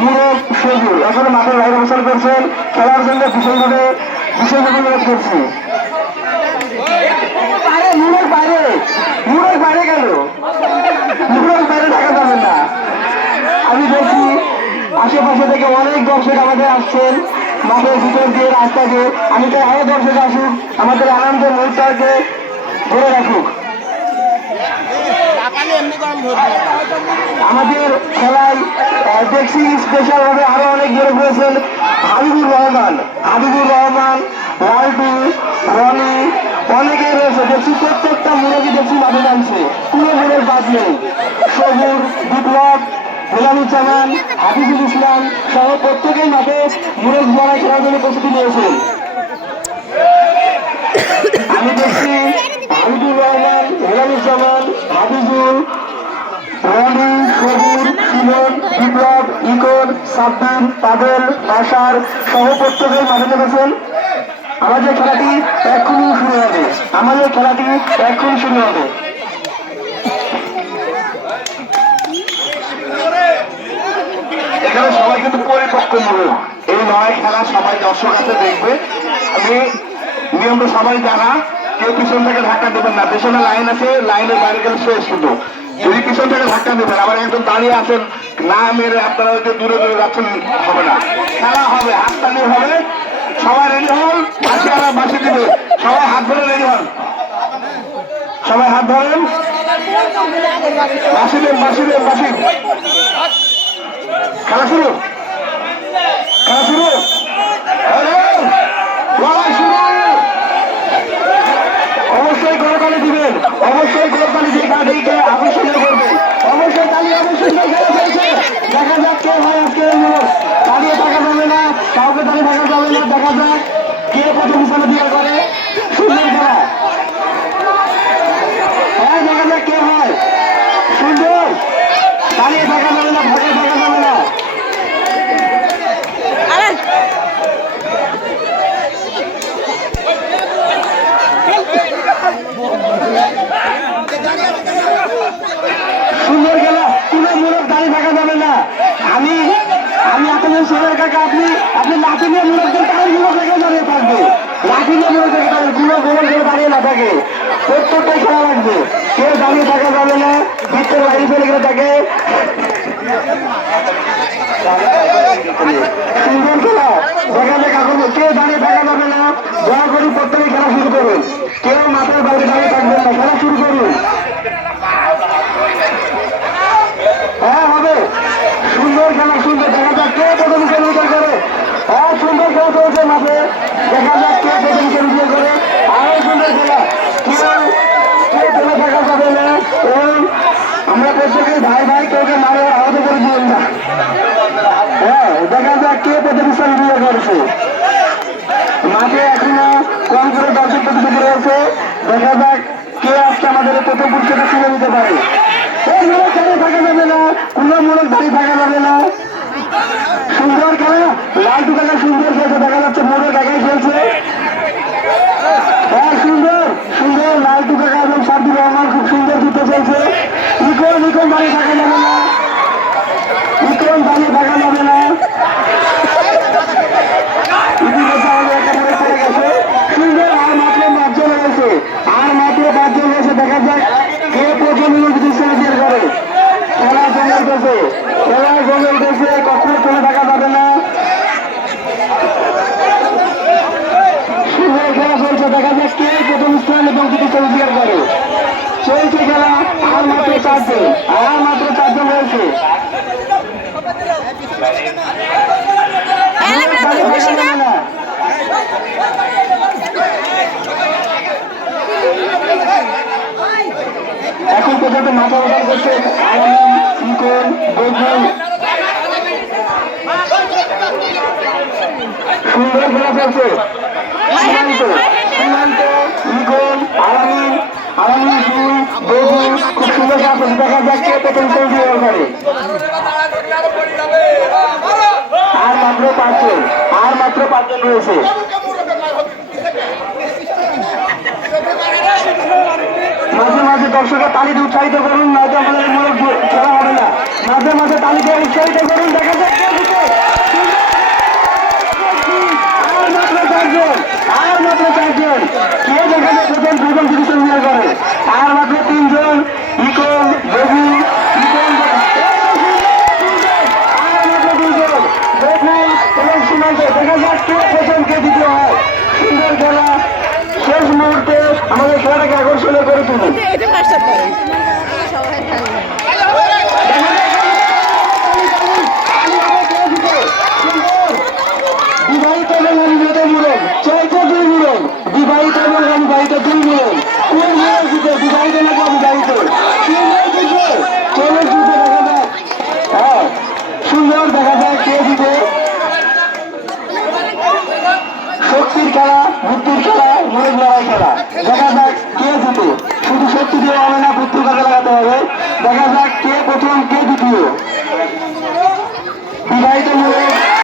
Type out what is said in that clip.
মুরগ সজু এখনো মাঠের বাইরে অবস্থান করছেন। খেলার জন্য বিশেষভাবে অনুরোধ করছি। মুরগ বাইরে গেল, মুরগ বাইরে থাকা যাবে না। আমি দেখছি আশেপাশে থেকে অনেক দর্শক আমাদের আসছেন মাঠের ভিতর দিয়ে, রাস্তা দিয়ে। আমি চাই আরো দর্শক আসুক, আমাদের আনন্দের মুহূর্তকে ধরে রাখুক। আমাদের খেলায় দেখছি স্পেশাল ভাবে আরো অনেক জোরে হয়েছেন হাবিবুর রহমান, লালটু, রনি, অনেকেই রয়েছে। দেখছি প্রত্যেকটা মুরগি দেখছি মাঠে নামছে, কোনো মুরগ বাদ নেই। সবুর, বিপ্লব, গোলামুজ্জামান, হাফিজুল ইসলাম সহ প্রত্যেকেই মাঠে মুরগ লড়াই খেলার জন্য প্রস্তুতি নিয়েছেন। আমি দেখছি হাবিবুর রহমান, গোলামুজ্জামান, হাফিজুল, রনি, সবুর, সুমন, বিপ্লব, ইকন, সাব্বির, পাবেল, আশার সহ প্রত্যেকেই মাঠে নেমেছেন। আমাদের খেলাটি এখনই শুরু হবে। এখানে সবাই কিন্তু পরিপক্ক মুরগ। এই নয় খেলা সবাই দর্শক আছে দেখবে। আমি নিয়ম সবাই জানা, কেউ পিছন থেকে ধাক্কা দেবেন না। পেছনে লাইন আছে, লাইনের বাইরে গেলে শেষ। শুধু যদি পিছন থেকে ধাক্কা দেবেন, আবার একদম দাঁড়িয়ে আছেন না মেরে আপনারা দূরে যাচ্ছেন, হবে না। খেলা হবে, হাততালি হবে। সবাই রেডি হন, বাসি দিবে। সবাই হাত ধরে রেডি হন, সবাই হাত ধরেন, বাসি দেন। খেলা শুরু। অবশ্যই গোলতালি দিবেন, অবশ্যই গোলতালি দিয়ে গাড়িকে আকর্ষণীয় করবেন। অবশ্যই তালি, অবশ্যই দেখা যাক কে হয় আজকে। দাঁড়িয়ে থাকা যাবে না, কাউকে দাঁড়িয়ে থাকা যাবে না। দেখা যাক কে প্রথম স্থানে বিয়ে করে। সুন্দর খেলা, হ্যাঁ দেখা যাক কে হয়। সুন্দর, দাঁড়িয়ে থাকা যাবে না, ফাঁকা থাকা যাবে না। সুন্দর খেলা, কোনো মুরগ দাঁড়িয়ে থাকা যাবে না। আমি আপনাদের সবাই কাকা, আপনি লাঠি নিয়ে মুরগ দেন, তাহলে মুরগ থেকে দাঁড়িয়ে থাকবে। লাঠি নিয়ে মুরগ থেকে কোনো গোল করে দাঁড়িয়ে না থাকে। প্রত্যেকটাই খেলা লাগবে, কেউ দাঁড়িয়ে থাকা যাবে না। ভিতরে বাইরে ফেলে গেলে থাকে। সুন্দর খেলা, দেখা যাক এখন কেউ দাঁড়িয়ে থাকা যাবে না। দয়া করে প্রত্যেকে খেলা শুরু করুন, কেউ মাথার বাইরে দাঁড়িয়ে থাকবেন না। খেলা শুরু করুন। হ্যাঁ হবে, সুন্দর খেলা, সুন্দর। দেখা যাক কে প্রথম উদ্ধার করে। হ্যাঁ সুন্দর খেলা চলছে মাঠে, দেখা যাক কে প্রথম উদ্ধার করে। আরো সুন্দর খেলা, কেউ ফেলে থাকা যাবে না। এবং আমরা প্রত্যেকে ভাই কেউকে মারে আহত করে দিবেন না। হ্যাঁ দেখা যাক কে প্রথম স্থান বিয়ে করেছে। মাঠে এখনো কম করে দর্শক প্রতিযোগী রয়েছে। দেখা যাক কে আজকে আমাদের প্রথম পুরস্কারটা তুলে নিতে পারে। এই মুরগ দাঁড়িয়ে থাকা যাবে না, কোনো মুরগ দাঁড়িয়ে থাকা যাবে না। সুন্দর খেলা, লালটু কাকা সুন্দর খেলছে। দেখা যাচ্ছে মুরগ একাই খেলছে। হ্যাঁ সুন্দর, লালটু কাকা এবং সাব্বির রহমান খুব সুন্দর যুদ্ধ চলছে। ইকন দাঁড়িয়ে থাকা যাবে না, সুন্দর। আর মাত্র 5 জন রয়েছে, দেখা যাক কে প্রথম বিয়ে করে। খেলা জমে উঠেছে, কখনো ফেলে থাকা যাবে না। সুন্দর খেলা চলছে, দেখা যাক কে প্রথম স্থান এবং দ্বিতীয় স্থান অধিকার করে। চলছে খেলা, আর মাত্র 4 জন রয়েছে। এখন পর্যন্ত মাথা ওঠান করছে ইকন, বৈঠল। সুন্দর খেলা চলছে। সীমান্ত, ইকন, আলামিন, খুব সুন্দর খেলা চলছে। দেখা যাক কে প্রথম করে। আর মাত্র 5 জন রয়েছে। মাঝে মাঝে দর্শকের তালি দিয়ে উৎসাহিত করুন, নয়তো আমাদের খেলা হবে না। মাঝে মাঝে তালি দর্শককে উৎসাহিত করুন, দেখা যাক কে জিতে। আর মাত্র চারজন, আর মাত্র চারজন, কে দেখা যাক প্রথম ডিভিশন নিয়ে করে। আর মাত্র তিনজন, ইকন রবি, ইকন আর মাত্র দুজন, রবি এবং সীমান্ত। দেখা যাক কে প্রথম কে দ্বিতীয় হয়। সুন্দর খেলা, শেষ মুহূর্তে আমাদের খেলাটাকে আকর্ষণীয় করে তুলুন। বিবাহিত এবং অবিবাহিত মিলন, চৈত্র দুই মিলন, বিবাহিত এবং অবিবাহিত দুই মিলন। কোন মিলন জিতে, বিবাহিত নাকি অবিবাহিত? সুন্দর জিতে, চলো জিতে দেখা যাক। হ্যাঁ, সুন্দর দেখা যাক কে জিতে। শক্তির খেলা, বুদ্ধির খেলা, মনের লড়াই খেলা, দেখা যাক কে জিতে। শুধু শক্তি দিয়ে হবে না, বুদ্ধির কাজে লাগাতে হবে। দেখা যাক কে প্রথম কে দ্বিতীয়। বিবাহিত